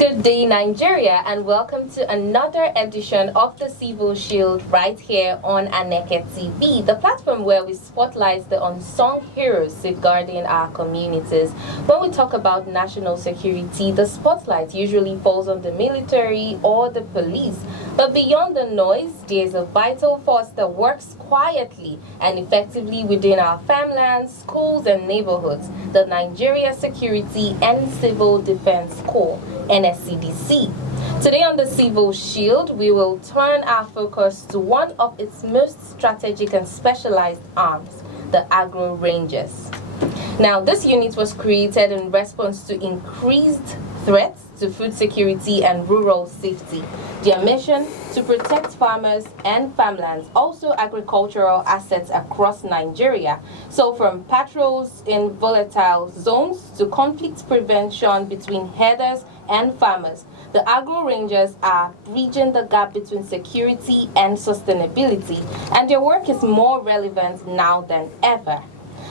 Good day, Nigeria, and welcome to another edition of the Civil Shield right here on Aneke TV, the platform where we spotlight the unsung heroes safeguarding our communities. When we talk about national security, the spotlight usually falls on the military or the police. But beyond the noise, there's a vital force that works quietly and effectively within our farmlands, schools, and neighborhoods, the Nigeria Security and Civil Defense Corps, NSCDC. Today on the Civil Shield, we will turn our focus to one of its most strategic and specialized arms, the Agro-Rangers. Now, this unit was created in response to increased threats to food security and rural safety. Their mission, to protect farmers and farmlands, also agricultural assets across Nigeria. So from patrols in volatile zones to conflict prevention between herders and farmers, the Agro-Rangers are bridging the gap between security and sustainability, and their work is more relevant now than ever.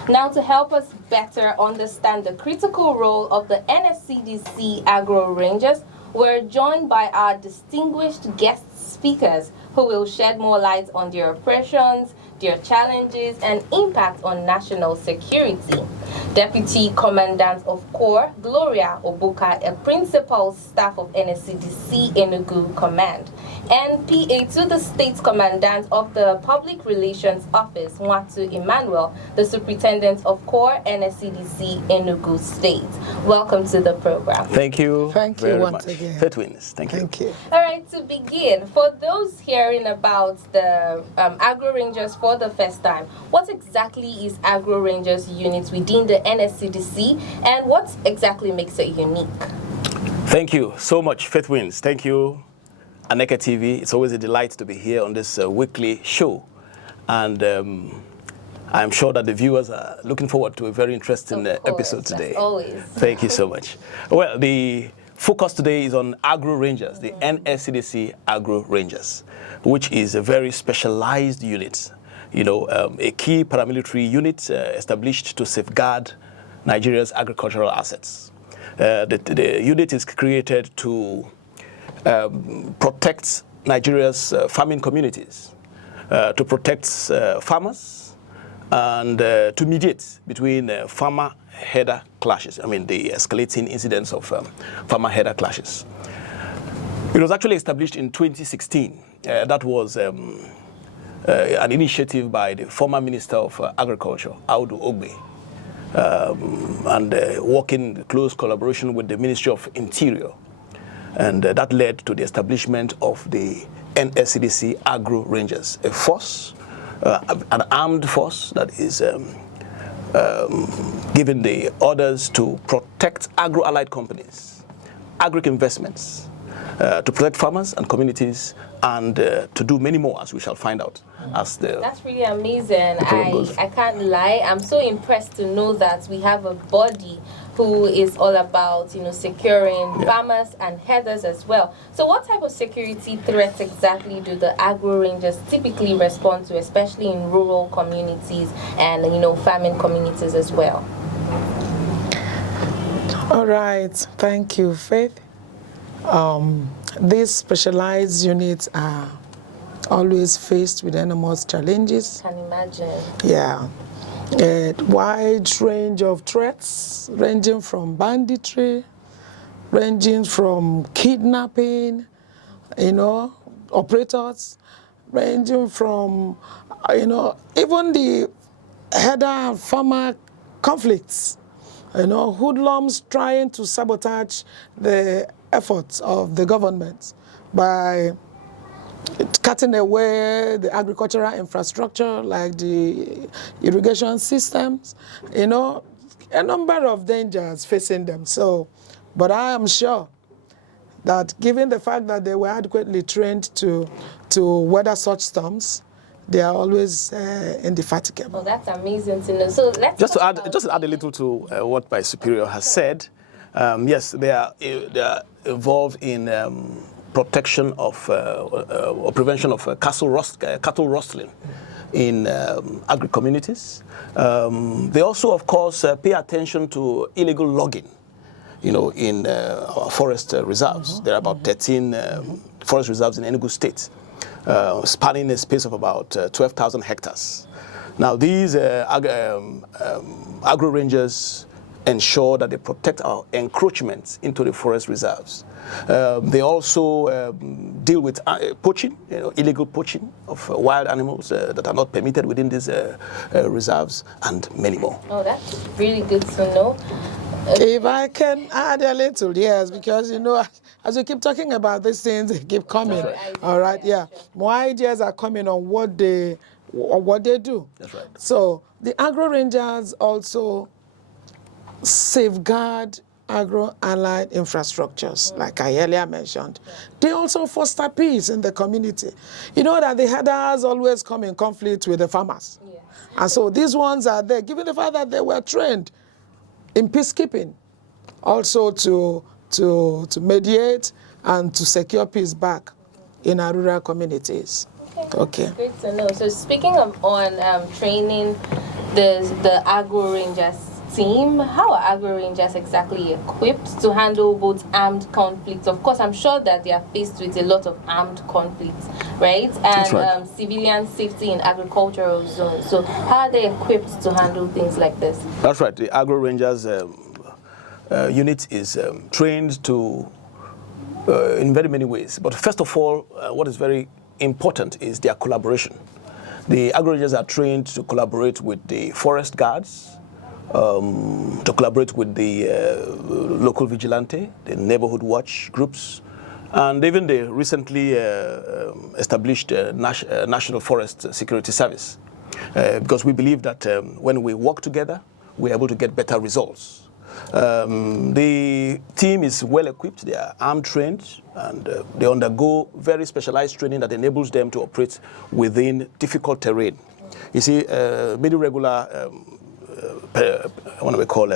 Now, to help us better understand the critical role of the NSCDC Agro-Rangers, we're joined by our distinguished guest speakers who will shed more light on their operations, their challenges, and impact on national security. Deputy Commandant of Corps, Gloria Obuka, a principal staff of NSCDC Enugu Command, and PA to the State Commandant of the Public Relations Office, Mwatu Emmanuel, the Superintendent of Corps, NSCDC Enugu State. Welcome to the program. Thank you. Thank you once again. Fitwins, thank you. Thank you. All right, to begin, for those hearing about the Agro-Rangers for the first time, what exactly is Agro-Rangers unit within the NSCDC, and what exactly makes it unique? Thank you so much, Fitwins. Thank you, Aneke TV. It's always a delight to be here on this weekly show, and I'm sure that the viewers are looking forward to a very interesting episode today. Always. Thank you so much. Well, the focus today is on Agro-Rangers, the NSCDC Agro-Rangers, which is a very specialized unit, a key paramilitary unit established to safeguard Nigeria's agricultural assets. The unit is created to protect Nigeria's farming communities, to protect farmers, and to mediate between farmer-herder clashes. The escalating incidents of farmer-herder clashes. It was actually established in 2016. That was an initiative by the former Minister of Agriculture, Audu Ogbe, and working in close collaboration with the Ministry of Interior. And that led to the establishment of the NSCDC Agro-Rangers, a force, an armed force that is given the orders to protect agro-allied companies, agri-investments, to protect farmers and communities, and to do many more, as we shall find out. That's really amazing. I can't lie. I'm so impressed to know that we have a body who is all about, securing farmers and herders as well. So what type of security threats exactly do the Agro-Rangers typically respond to, especially in rural communities and, farming communities as well? All right. Thank you, Faith. These specialized units are always faced with enormous challenges. Can imagine. Yeah. A wide range of threats, ranging from banditry, ranging from kidnapping, operators, ranging from, even the herder and farmer conflicts, hoodlums trying to sabotage the efforts of the government by cutting away the agricultural infrastructure like the irrigation systems, a number of dangers facing them. But I am sure that given the fact that they were adequately trained to weather such storms, they are always indefatigable. Oh, that's amazing to know. So let's just to add a little to what my superior has said. Yes, they are involved in protection of or prevention of cattle rustling in agri-communities. They also, of course, pay attention to illegal logging. in our forest reserves. There are about 13 forest reserves in Enugu State, spanning a space of about 12,000 hectares. Now, these Agro-Rangers ensure that they protect our encroachments into the forest reserves. They also deal with poaching, illegal poaching of wild animals that are not permitted within these reserves, and many more. Oh, that's really good to know. If I can add a little, yes, because as we keep talking about these things, they keep coming. All right, yeah. More ideas are coming on what they do. That's right. So the Agro-Rangers also safeguard agro-allied infrastructures, like I earlier mentioned. They also foster peace in the community. You know that the headers always come in conflict with the farmers. Yes. And so these ones are there, given the fact that they were trained in peacekeeping, also to mediate and to secure peace back in our rural communities. Okay. Great to know. So speaking of training the Agro-Rangers team, how are Agro-Rangers exactly equipped to handle both armed conflicts? Of course, I'm sure that they are faced with a lot of armed conflicts, right? And right. Civilian safety in agricultural zones. So how are they equipped to handle things like this? That's right. The Agro-Rangers unit is trained to in very many ways. But first of all, what is very important is their collaboration. The Agro-Rangers are trained to collaborate with the forest guards, to collaborate with the local vigilante, the neighborhood watch groups, and even the recently established National Forest Security Service. Because we believe that when we work together, we're able to get better results. The team is well equipped, they are arm trained, and they undergo very specialized training that enables them to operate within difficult terrain. You see, many regular what we call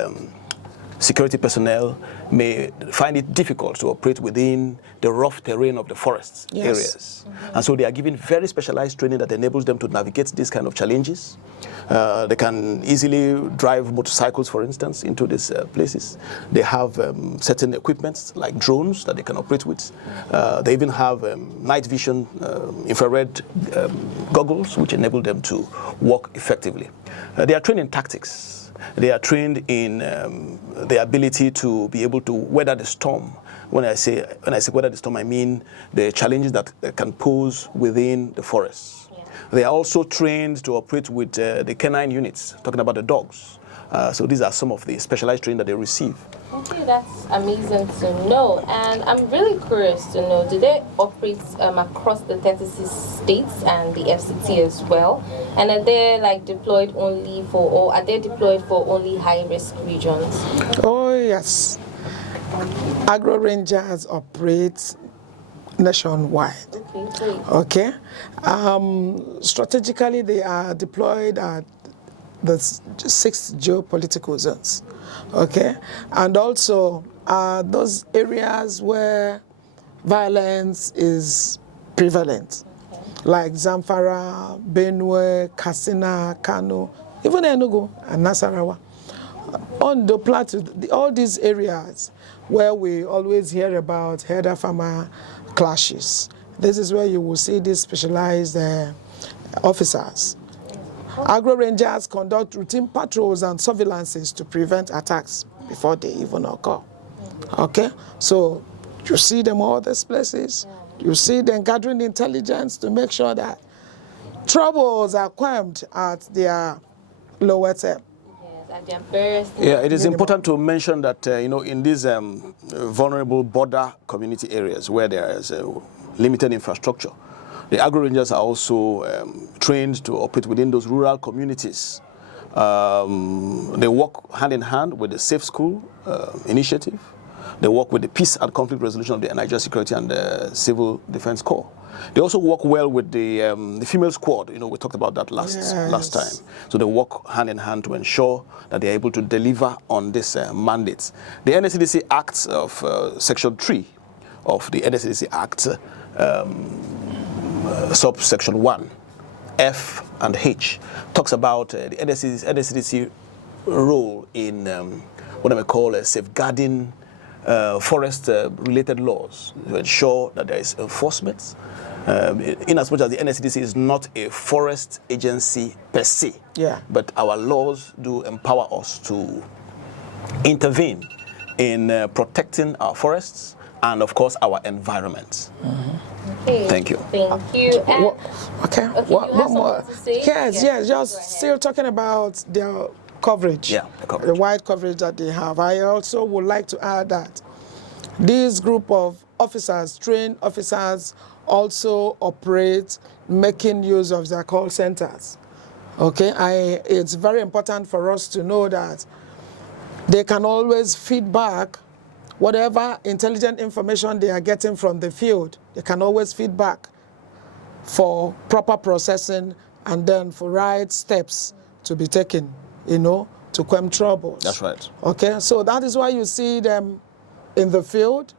security personnel may find it difficult to operate within the rough terrain of the forest areas. And so they are given very specialized training that enables them to navigate these kind of challenges. They can easily drive motorcycles, for instance, into these places. They have certain equipments like drones that they can operate with. They even have night vision infrared goggles which enable them to work effectively. They are trained in tactics. They are trained in the ability to be able to weather the storm. When I say weather the storm, I mean the challenges that can pose within the forests. Yeah. They are also trained to operate with the canine units, talking about the dogs. So these are some of the specialized training that they receive. Okay, that's amazing to know. And I'm really curious to know, do they operate across the 36 states and the FCT as well? And are they deployed only for, or are they deployed for only high-risk regions? Oh, yes. Agro-Rangers operate nationwide. Okay, great. Okay. Strategically, they are deployed at the 6 geopolitical zones, okay? And also those areas where violence is prevalent, like Zamfara, Benue, Katsina, Kano, even Enugu and Nasarawa. On the plateau, all these areas where we always hear about herder-farmer clashes, this is where you will see these specialized officers. Agro-Rangers conduct routine patrols and surveillances to prevent attacks before they even occur. Okay? So you see them all these places. You see them gathering intelligence to make sure that troubles are quelled at their lowest ebb. Yeah, it is important to mention that, in these vulnerable border community areas where there is limited infrastructure, the Agro-Rangers are also trained to operate within those rural communities. They work hand in hand with the Safe School initiative. They work with the Peace and Conflict Resolution of the Nigeria Security and Civil Defense Corps. They also work well with the female squad. We talked about that last time. So they work hand in hand to ensure that they are able to deliver on these mandates. The NSCDC Act of Section 3 of the NSCDC Act, subsection 1, F and H, talks about the NSCDC role in what I may call safeguarding forest-related laws to ensure that there is enforcement. In as much as the NSCDC is not a forest agency per se, but our laws do empower us to intervene in protecting our forests and, of course, our environment. Okay. Thank you. Thank you. And okay. One more. To say? Yes. Just still talking about their coverage. Yeah, the coverage. The wide coverage that they have. I also would like to add that this group of officers, trained officers, also operate making use of their call centers. Okay, it's very important for us to know that they can always feed back whatever intelligent information they are getting from the field. They can always feed back for proper processing and then for right steps to be taken, to quell troubles. That's right. Okay, so that is why you see them in the field.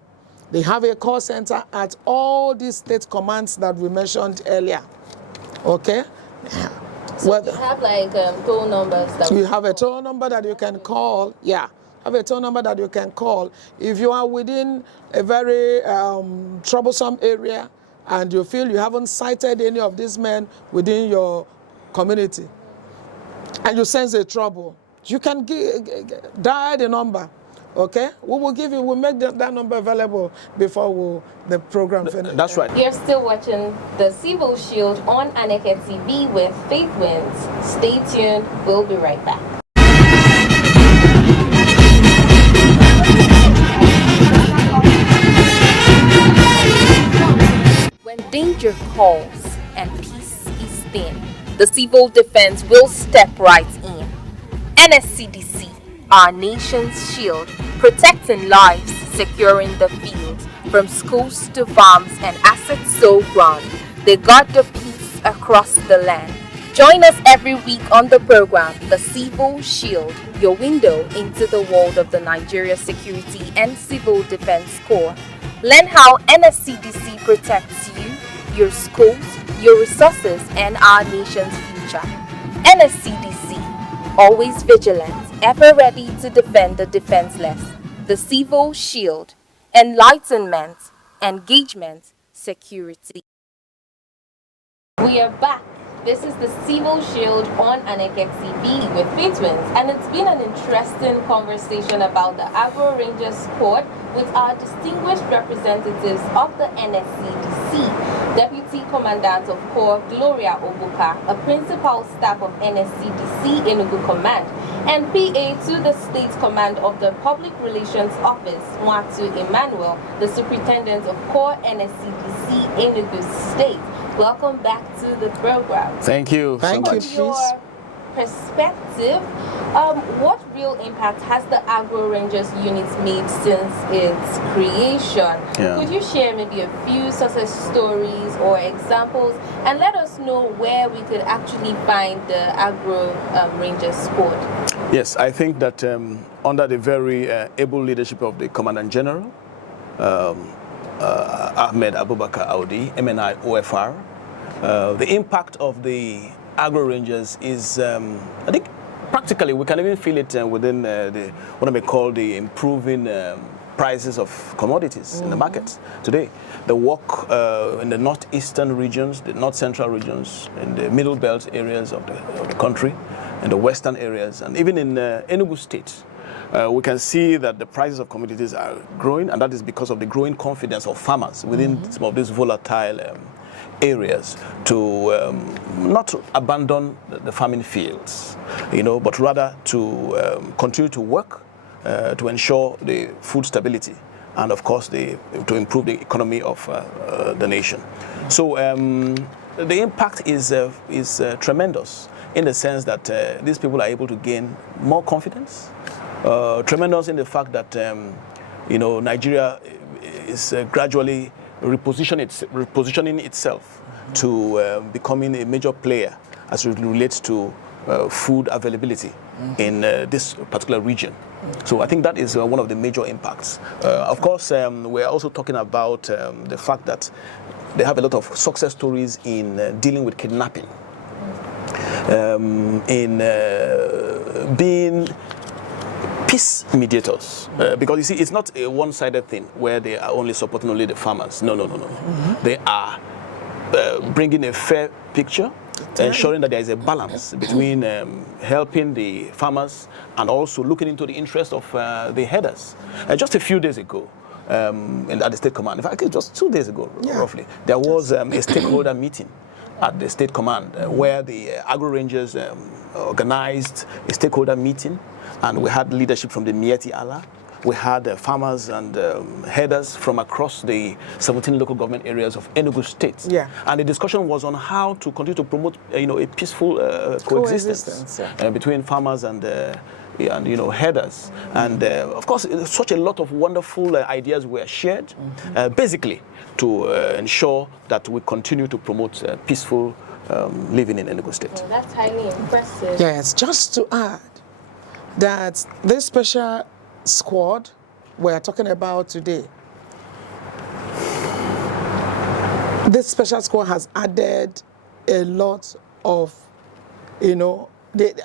They have a call center at all these state commands that we mentioned earlier. Okay? So you have like toll numbers that you have a toll number that you can call. Yeah, have a toll number that you can call. If you are within a very troublesome area and you feel you haven't sighted any of these men within your community and you sense a trouble, you can dial the number. Okay, we'll make that number available before the program finishes. That's right. You're still watching the Civil Shield on Aneke TV with Faith Wins. Stay tuned, we'll be right back. When danger calls and peace is thin, the civil defense will step right in. NSCDC, our nation's shield, protecting lives, securing the fields, from schools to farms and assets so grand. They guard the peace across the land. Join us every week on the program, The Civil Shield, your window into the world of the Nigeria Security and Civil Defense Corps. Learn how NSCDC protects you, your schools, your resources, and our nation's future. NSCDC, always vigilant, ever ready to defend the defenseless. The Civil Shield, enlightenment, engagement, security. We are back. This is the Civil Shield on Aneke TV with Faith Wins, and it's been an interesting conversation about the Agro-Rangers squad with our distinguished representatives of the NSCDC, Deputy Commandant of Corps Gloria Obuka, a Principal Staff of NSCDC Enugu Command, and PA to the State Command of the Public Relations Office, Mwatu Emmanuel, the Superintendent of Corps NSCDC Enugu State. Welcome back to the program. Thank you. Thank you. From your perspective, what real impact has the Agro-Rangers unit made since its creation? Yeah. Could you share maybe a few success stories or examples and let us know where we could actually find the Agro-Rangers squad? Yes, I think that under the very able leadership of the Commandant General, Ahmed Abubakar Audi, MNI OFR, the impact of the Agro-Rangers is, I think, practically we can even feel it within what I may call the improving prices of commodities in the markets today. The work in the northeastern regions, the north central regions, in the middle belt areas of the country, in the western areas, and even in Enugu State, we can see that the prices of commodities are growing, and that is because of the growing confidence of farmers within some of these volatile areas to not abandon the farming fields, but rather to continue to work to ensure the food stability and, of course, to improve the economy of the nation. So the impact is tremendous in the sense that these people are able to gain more confidence. Tremendous in the fact that Nigeria is gradually repositioning itself to becoming a major player as it relates to food availability in this particular region. So I think that is one of the major impacts. Of course, we're also talking about the fact that they have a lot of success stories in dealing with kidnapping, in being peace mediators, because you see, it's not a one-sided thing where they are only supporting only the farmers. No. They are bringing a fair picture, ensuring that there is a balance between helping the farmers and also looking into the interest of the headers. Just a few days ago, at the State Command, in fact, just 2 days ago, roughly, there was a stakeholder meeting at the State Command where the Agro-Rangers organized a stakeholder meeting, and we had leadership from the Mieti Allah. We had farmers and headers from across the 17 local government areas of Enugu State. Yeah. And the discussion was on how to continue to promote, a peaceful coexistence between farmers and headers. And of course, such a lot of wonderful ideas were shared, basically to ensure that we continue to promote peaceful living in Enugu State. Well, that's highly impressive. Yes, just to add that this special squad we're talking about today, this special squad has added a lot of,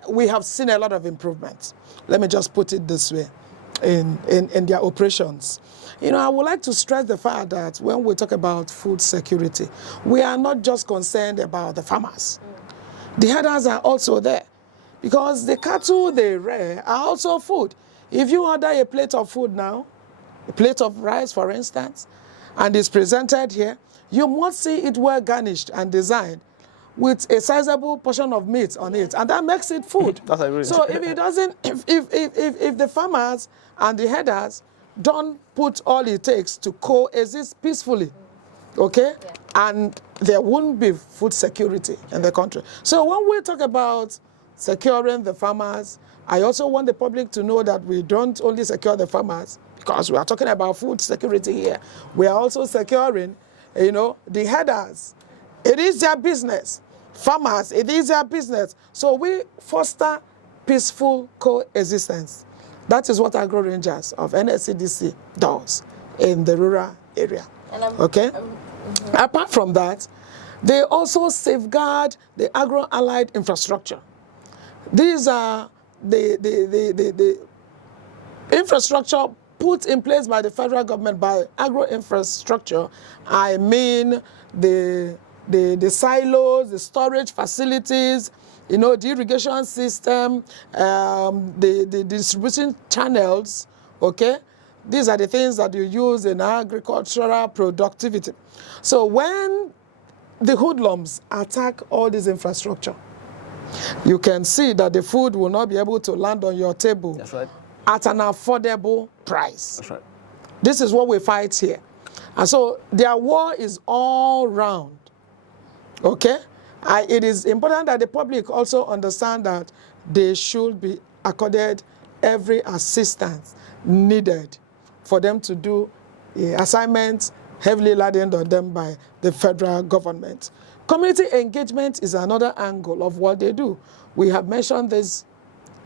we have seen a lot of improvements. Let me just put it this way, in their operations. I would like to stress the fact that when we talk about food security, we are not just concerned about the farmers. The headers are also there, because the cattle they rear are also food. If you order a plate of food now, a plate of rice, for instance, and it's presented here, you must see it well garnished and designed with a sizable portion of meat on it, and that makes it food. That's agree. So if it doesn't, if the farmers and the headers don't put all it takes to coexist peacefully, okay, and there won't be food security in the country. So when we talk about securing the farmers, I also want the public to know that we don't only secure the farmers, because we are talking about food security here. We are also securing, the headers. It is their business. Farmers, it is their business. So we foster peaceful coexistence. That is what Agro-Rangers of NSCDC does in the rural area. Okay? Apart from that, they also safeguard the agro-allied infrastructure. These are the infrastructure put in place by the federal government. By agro-infrastructure, I mean the silos, the storage facilities, the irrigation system, the distribution channels, okay? These are the things that you use in agricultural productivity. So when the hoodlums attack all this infrastructure, you can see that the food will not be able to land on your table. That's right. At an affordable price. That's right. This is what we fight here. And so their war is all round. Okay? It is important that the public also understand that they should be accorded every assistance needed for them to do assignments heavily laden on them by the federal government. Community engagement is another angle of what they do. We have mentioned this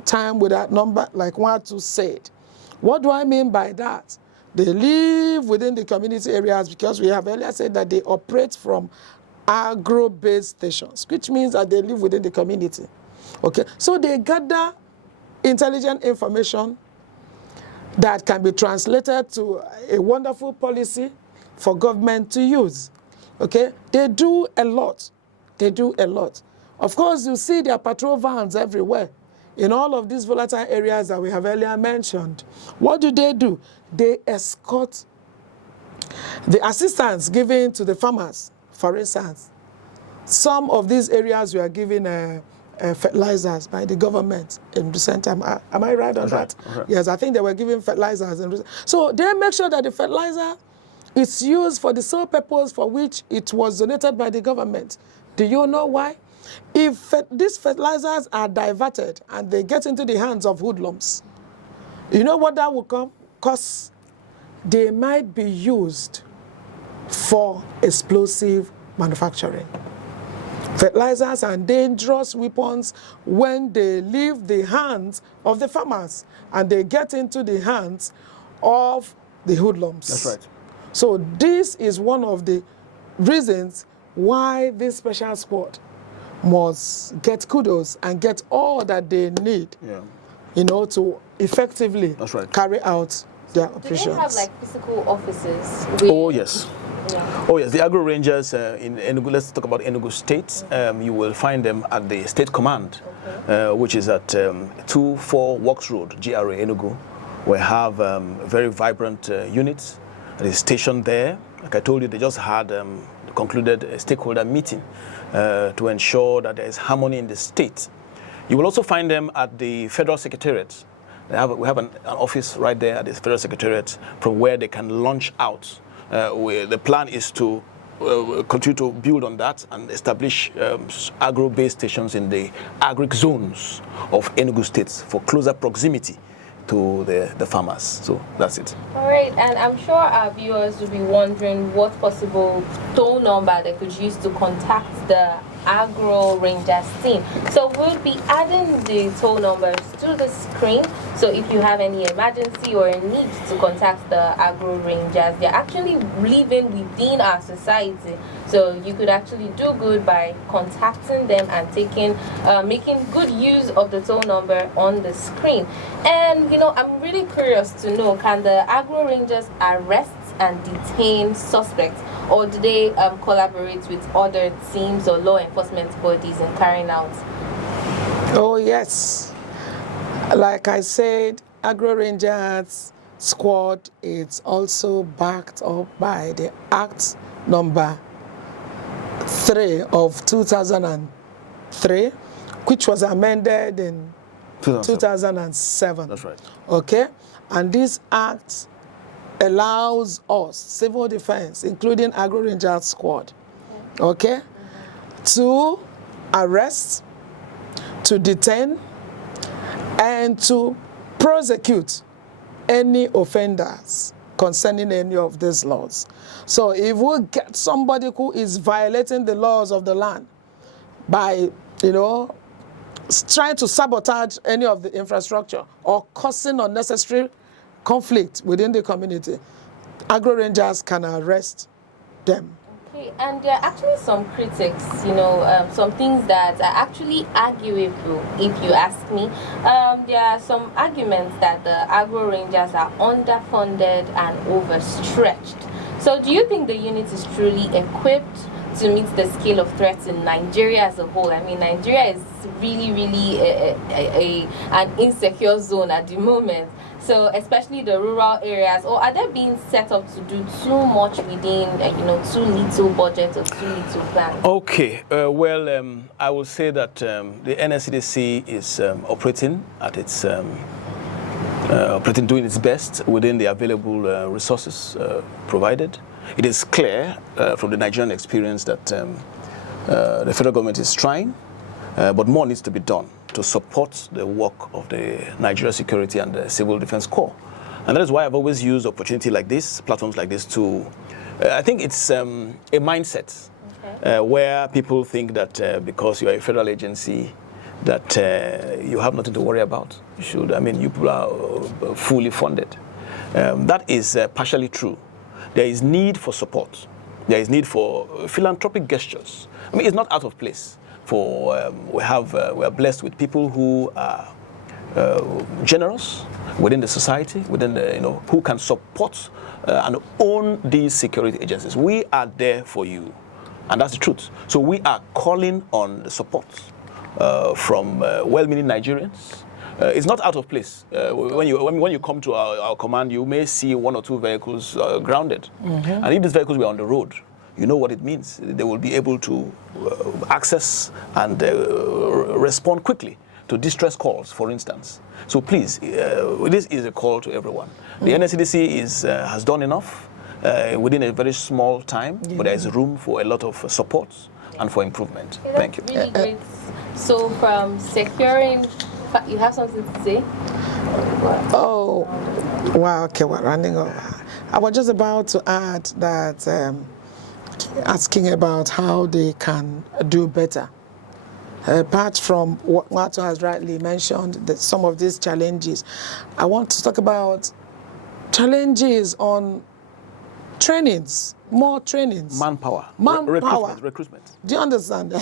time with that number, like Watu said. What do I mean by that? They live within the community areas, because we have earlier said that they operate from agro-based stations, which means that they live within the community. Okay, so they gather intelligent information that can be translated to a wonderful policy for government to use. Okay, they do a lot. They do a lot. Of course, you see their patrol vans everywhere in all of these volatile areas that we have earlier mentioned. What do? They escort the assistance given to the farmers. For instance, some of these areas were given fertilizers by the government in recent time. Am I right on that? Right. Yes, I think they were given fertilizers. So they make sure that the fertilizer is used for the sole purpose for which it was donated by the government. Do you know why? If these fertilizers are diverted and they get into the hands of hoodlums, you know what that will cause? They might be used for explosive manufacturing. Fertilizers are dangerous weapons when they leave the hands of the farmers and they get into the hands of the hoodlums. That's right. So this is one of the reasons why this special squad must get kudos and get all that they need you know, to effectively carry out their operations. Do they have like physical offices? Oh yes. Yeah. Oh yes, the Agro-Rangers in Enugu, let's talk about Enugu State. You will find them at the State Command, which is at 24 Works Road, GRA, Enugu. We have very vibrant units that is stationed there. Like I told you, they just had concluded a stakeholder meeting to ensure that there is harmony in the state. You will also find them at the Federal Secretariat. We have an office right there at the Federal Secretariat from where they can launch out. The plan is to continue to build on that and establish agro-based stations in the agric zones of Enugu State for closer proximity to the farmers. So that's it. All right, and I'm sure our viewers will be wondering what possible toll number they could use to contact the Agro-Rangers team. So we'll be adding the toll numbers to the screen. So if you have any emergency or a need to contact the Agro-Rangers, they're actually living within our society. So you could actually do good by contacting them and making good use of the toll number on the screen. And you know, I'm really curious to know, can the Agro-Rangers arrest and detain suspects, or do they collaborate with other teams or law enforcement bodies in carrying out? Oh yes, like I said, Agro-Rangers squad is also backed up by the Act number 3 of 2003, which was amended in 2007. That's right. Okay, and this act allows us, civil defense, including Agro-Rangers squad, okay, to arrest, to detain, and to prosecute any offenders concerning any of these laws. So if we get somebody who is violating the laws of the land by, you know, trying to sabotage any of the infrastructure or causing unnecessary conflict within the community, Agro-Rangers can arrest them. Okay, and there are actually some critics, you know, some things that are actually arguable, if you ask me. There are some arguments that the Agro-Rangers are underfunded and overstretched. So do you think the unit is truly equipped to meet the scale of threats in Nigeria as a whole? I mean, Nigeria is really an insecure zone at the moment. So especially the rural areas, or are they being set up to do too much within, you know, too little budget or too little plan? Okay, I will say that the NSCDC is operating at its doing its best within the available resources provided. It is clear from the Nigerian experience that the federal government is trying, but more needs to be done to support the work of the Nigeria Security and the Civil Defense Corps. And that is why I've always used opportunity like this, platforms like this to, I think it's a mindset where people think that because you are a federal agency, that you have nothing to worry about. You should, I mean, you people are fully funded. That is partially true. There is need for support. There is need for philanthropic gestures. I mean, it's not out of place. For we are blessed with people who are generous within the society, within the, you know, who can support and own these security agencies. We are there for you, and that's the truth. So we are calling on the support from well-meaning Nigerians. It's not out of place. When you come to our command, you may see 1 or 2 vehicles grounded. Mm-hmm. And if these vehicles were on the road, you know what it means. They will be able to access and respond quickly to distress calls, for instance. So please, this is a call to everyone. Mm-hmm. The NSCDC has done enough within a very small time, but there is room for a lot of support and for improvement. Thank you. Really great. So from securing, you have something to say? Oh, wow, okay, we're running over. I was just about to add that, asking about how they can do better. Apart from what Mato has rightly mentioned, that some of these challenges, I want to talk about challenges on trainings, more trainings. Manpower. Recruitment. Do you understand?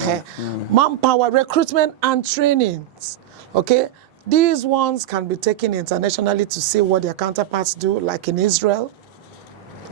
Manpower, recruitment and trainings. Okay? These ones can be taken internationally to see what their counterparts do, like in Israel.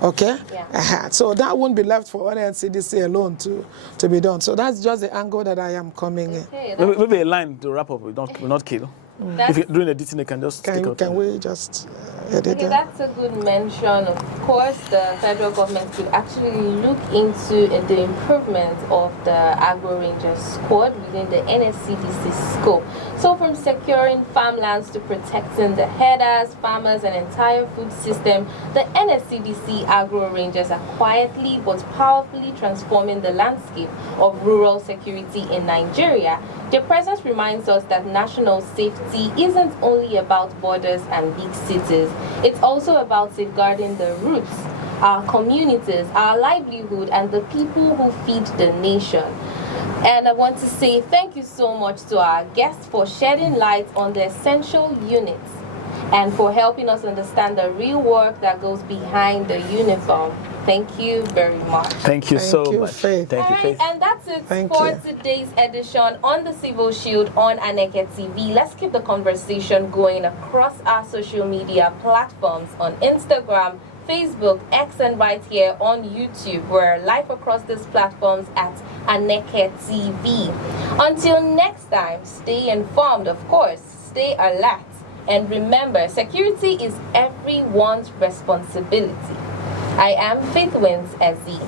Okay? Yeah. So that won't be left for NSCDC alone to be done. So that's just the angle that I am coming in. Okay, Maybe a line to wrap up. Will not kill. If you're doing editing, you can just take out. Can we just edit okay, that? that's a good mention. Of course, the federal government could actually look into the improvement of the Agro-Rangers squad within the NSCDC scope. So from securing farmlands to protecting the herders, farmers, and entire food system, the NSCDC Agro-Rangers are quietly but powerfully transforming the landscape of rural security in Nigeria. Their presence reminds us that national safety isn't only about borders and big cities. It's also about safeguarding the roots, our communities, our livelihood, and the people who feed the nation. And I want to say thank you so much to our guests for shedding light on the essential units and for helping us understand the real work that goes behind the uniform. Thank you very much. Thank you so much. Faith. Thank you, All right, Faith. and that's it for today's edition on the Civil Shield on Aneke TV. Let's keep the conversation going across our social media platforms on Instagram, Facebook, X, and right here on YouTube. We're live across these platforms at Aneke TV. Until next time, stay informed, of course, stay alert, and remember, security is everyone's responsibility. I am Faith Wins Ezi.